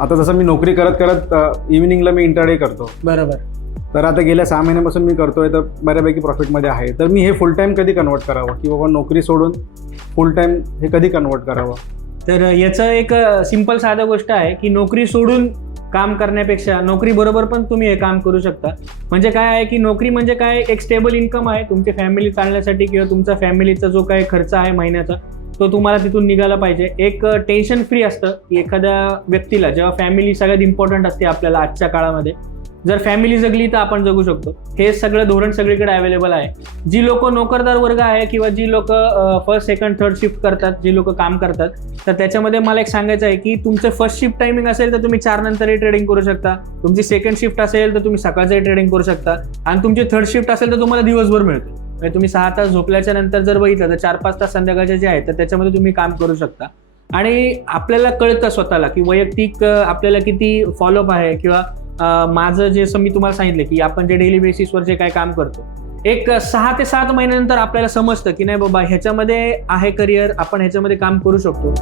आता जसं मी नोकरी करत करत इव्हिनिंगला मी इंटरडे करतो. बरोबर. तर आता गेल्या 6 महिन्यापासून मी करतोय, तर बऱ्यापैकी प्रॉफिटमध्ये आहे. तर मी हे फुल टाईम कधी कन्वर्ट करावं, की बाबा नोकरी सोडून फुल टाईम हे कधी कन्वर्ट करावं? तर याचं एक सिंपल साधा गोष्ट आहे की नोकरी सोडून काम करण्यापेक्षा नोकरी बरोबर पण तुम्ही हे काम करू शकता. म्हणजे काय आहे की नोकरी म्हणजे काय, एक स्टेबल इन्कम आहे तुमची फॅमिली चालण्यासाठी, किंवा तुमचा फॅमिलीचा जो काही खर्च आहे महिन्याचा तो तुम्हाला तिथून निघाला पाहिजे. एक टेन्शन फ्री असतं की एखाद्या व्यक्तीला जेव्हा फॅमिली सगळ्यात इम्पॉर्टंट असते आपल्याला आजच्या काळामध्ये, जर फॅमिली जगली तर आपण जगू शकतो. हे सगळं धोरण सगळीकडे अवेलेबल आहे. जी लोक नोकरदार वर्ग आहे किंवा जी लोक फर्स्ट सेकंड थर्ड शिफ्ट करतात, जी लोक काम करतात, तर त्याच्यामध्ये मला एक सांगायचं आहे की तुमचं फर्स्ट शिफ्ट टायमिंग असेल तर तुम्ही 4 नंतरही ट्रेडिंग करू शकता. तुमची सेकंड शिफ्ट असेल तर तुम्ही सकाळचंही ट्रेडिंग करू शकता. आणि तुमची थर्ड शिफ्ट असेल तर तुम्हाला दिवसभर मिळते. म्हणजे तुम्ही 6 तास झोपल्याच्या नंतर जर बघितलं तर 4-5 तास संध्याकाळचे जे आहेत तर त्याच्यामध्ये तुम्ही काम करू शकता. आणि आपल्याला कळतं स्वतःला की वैयक्तिक आपल्याला किती फॉलोअप आहे, किंवा माझं जे मी तुम्हाला सांगितलं की आपण जे डेली बेसिसवर जे काय काम करतो, एक 6 ते 7 महिन्यानंतर आपल्याला समजतं की नाही बाबा ह्याच्यामध्ये आहे करिअर, आपण ह्याच्यामध्ये काम करू शकतो.